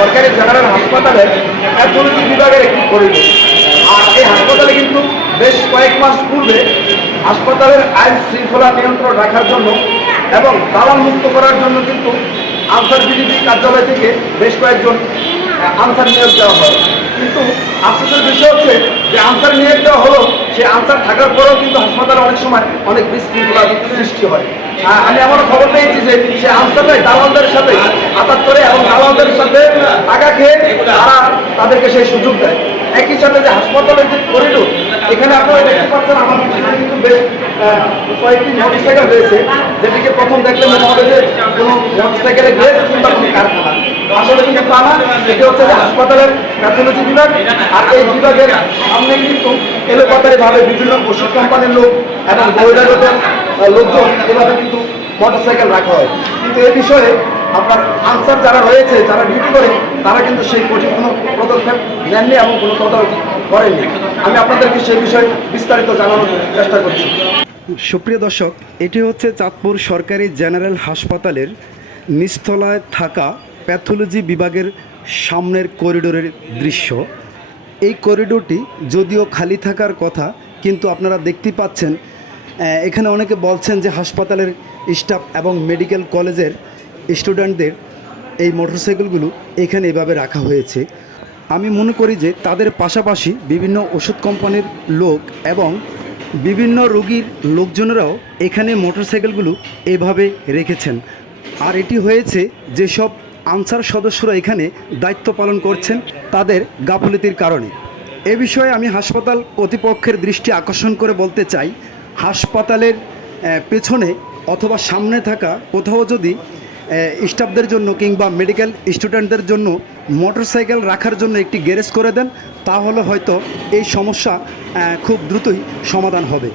সরকারি জেনারেল হাসপাতালের প্যাথোলজি বিভাগের একটি করিডোর। আর এই হাসপাতালে কিন্তু বেশ কয়েক মাস পূর্বে হাসপাতালের আইন শৃঙ্খলা নিয়ন্ত্রণ রাখার জন্য এবং দালাল মুক্ত করার জন্য কিন্তু আনসার বিডিপি কার্যালয় থেকে বেশ কয়েকজন আনসার নিয়োগ দেওয়া হয়। কিন্তু আফসোসের বিষয় হচ্ছে যে আনসার নিয়োগ দেওয়া হলো, সে আনসার থাকার পরেও কিন্তু হাসপাতালে অনেক সময় অনেক বিশৃঙ্খলার সৃষ্টি হয়। আমি এমনও খবর পেয়েছি যে সে আনসারটাই দালালদের সাথে আঘাত করে এবং দালালদের সাথে টাকা খেয়ে তারা তাদেরকে সেই সুযোগ দেয়। একই সাথে যে হাসপাতালের যে করিডোর, এখানে আপনারা দেখতে পাচ্ছেন আমার পিছনে কিন্তু বেশ কয়েকটি মোটরসাইকেল রয়েছে, যেটিকে প্রথম দেখলে মনে হবে যে কোনো মোটরসাইকেলের গ্যারেজ কিংবা কোনো কারখানা। আসলে কিন্তু তা না, এটি হচ্ছে যে হাসপাতালের প্যাথোলজি বিভাগ। আর এই বিভাগের সামনে কিন্তু এলোপাতারিভাবে বিভিন্ন ওষুধ কোম্পানির লোক এবং বহিরাগত লোকজন এভাবে কিন্তু মোটরসাইকেল রাখা হয়। কিন্তু এই বিষয়ে আপনার আনসার যারা রয়েছে, যারা ডিউটি করে, তারা কিন্তু সেই কঠিন কোনো পদক্ষেপ নেননি এবং কোনো তদারকি করেননি। আমি আপনাদেরকে সেই বিষয়ে বিস্তারিত জানানোর চেষ্টা করছি। সুপ্রিয় দর্শক, এটি হচ্ছে চাঁদপুর সরকারি জেনারেল হাসপাতালের নিচতলায় থাকা প্যাথোলজি বিভাগের সামনের করিডোরের দৃশ্য। এই করিডোরটি যদিও খালি থাকার কথা, কিন্তু আপনারা দেখতেই পাচ্ছেন এখানে অনেকে বলছেন যে হাসপাতালের স্টাফ এবং মেডিকেল কলেজের স্টুডেন্টদের এই মোটরসাইকেলগুলো এখানে এভাবে রাখা হয়েছে। আমি মনে করি যে তাদের পাশাপাশি বিভিন্ন ওষুধ কোম্পানির লোক এবং বিভিন্ন রোগীর লোকজনেরাও এখানে মোটরসাইকেলগুলো এভাবে রেখেছেন। আর এটি হয়েছে যেসব আনসার সদস্যরা এখানে দায়িত্ব পালন করছেন তাদের গাফিলতির কারণে। এ বিষয়ে আমি হাসপাতাল কর্তৃপক্ষের দৃষ্টি আকর্ষণ করে বলতে চাই, হাসপাতালের পেছনে অথবা সামনে থাকা কোথাও যদি স্টাফদের জন্য কিংবা মেডিকেল স্টুডেন্টদের জন্য মোটরসাইকেল রাখার জন্য একটি গ্যারেজ করে দেন, তাহলে হয়তো এই সমস্যা খুব দ্রুতই সমাধান হবে।